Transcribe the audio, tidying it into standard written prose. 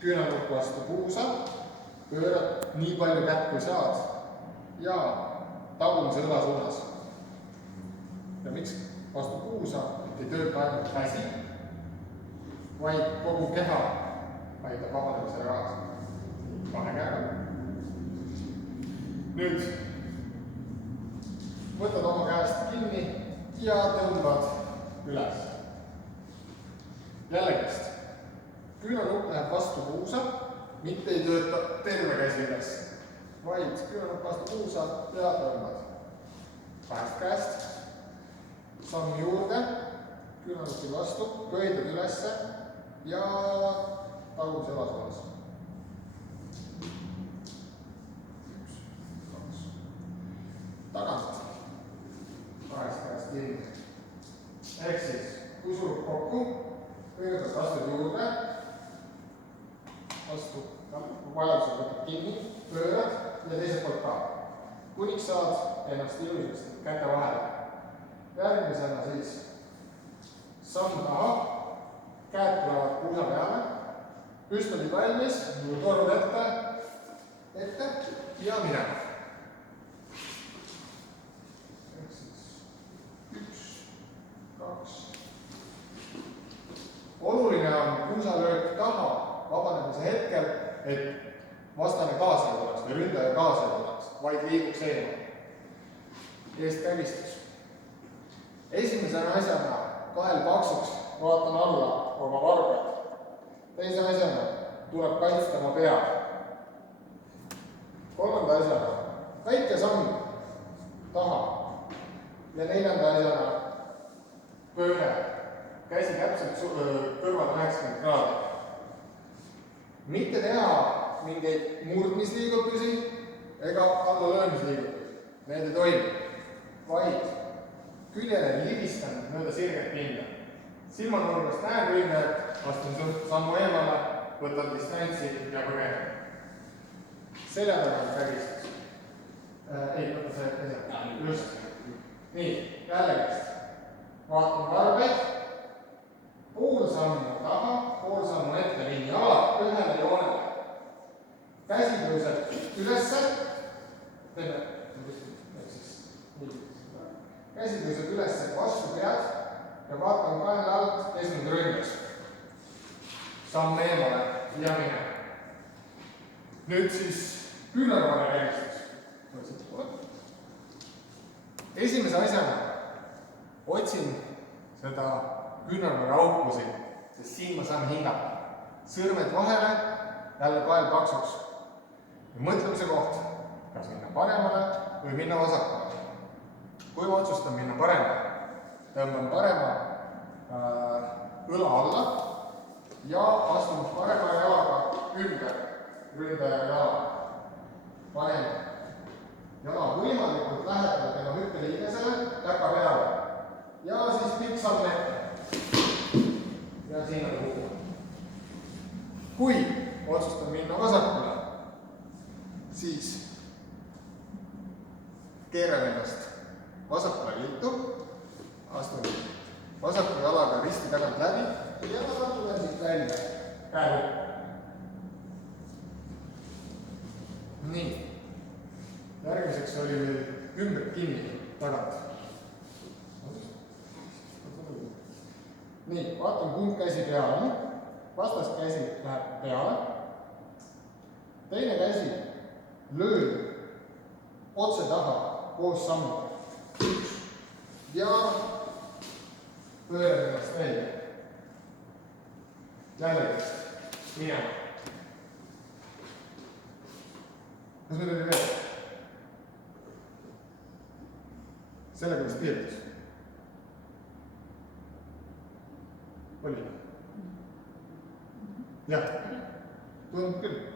küünarnukk vastu puusa, pöörad nii palju kätt kui saad ja tagumise õla suunas. Ja miks vastu puusa, et ei tööta ainult käsi, vaid kogu keha aitab vabanemisele kaasa. Kahe käega. Nüüd võtad oma käest kinni ja tõmbad üles. Jällegist. Küünarnukk läheb vastu puusa, mitte ei tööta terve käsi üles, vaid küünarnukk vastu puusa ja tõmbad. Kahest käest. Samm juurde, küünarnukil vastu, pöidad ülesse ja tagumise õla suunas. 1, 2. Tagant. Kahest käest kinni. Ehk siis, kui surub kokku, kõigepealt astud juurde, vastu, vajadusel võtad kinni, pöörad ja teiselt poolt ka. Kuniks saad ennast ilusasti käte vahele. Järgmisena siis samm taha, käed tulevad puusa peale, püstolid valmis, torud ette ja minema. Ehk siis 1, 2. Oluline on puusalöök taha vabanemise hetkel, et vastane kaasa ei tuleks või ründaja kaasa ei tuleks, vaid liiguks eemal. Eestkägistus. Esimesena asjana kael paksuks vaatan alla oma varbaid. Teise asjana tuleb kaitsta oma pead. Kolmanda asjana väike samm taha ja neljanda asjana pööre. Käsi täpselt kõrval 90 kraadi. Mitte teha mingeid murdmisliigutusi ega allalöömisliigutusi. Need ei toimi, vaid küljele livistan mööda sirget pinda. Silmanurgast näen ründajat, astun sammu eemale, võtan distantsi ja põgenen. Selja tagant kägistus. Ei, võta see ese. Just. Nii, jällegist. Vaatan varbeid. Pool sammu taha, pool sammu ette viin jalad ühele joonele. Käsi tõuseb ülesse. Käsi tõuseb ülesse vastu pead ja vaatan kaela alt, kes mind ründas. Samm eemale ja mine. Nüüd siis küünarvane kägistus. Esimese asjana otsin seda küünarvane auku siin, sest siin ma saan hingata. Sõrmed vahele, jälle kael paksuks. Ja mõtlemise koht, kas minna paremale või minna vasakule. Kui otsustan minna paremale, tõmban parema õla alla ja astun parema jalaga ümber ründaja jala. Panen jala võimalikult lähedale tema hüppeliigesele, käka peale. Ja siis pikk samm ette. Ja siin on huku. Kui otsustan minna vasakule, siis keeran ennast vasakule viltu, astun vasaku jalaga risti tagant läbi ja tulen siit välja käe. Nii. Järgmiseks oli meil ümbert kinni tagant. Nii, vaatan kumb käsi peale. Vastas käsi läheb peale. Teine käsi lööb otse taha koos sammuga. Ja pööran ennast välja. Jällegi, minema. Kas meil oli veel? Sellega vist piirdus. Oli? Jah, tundub küll.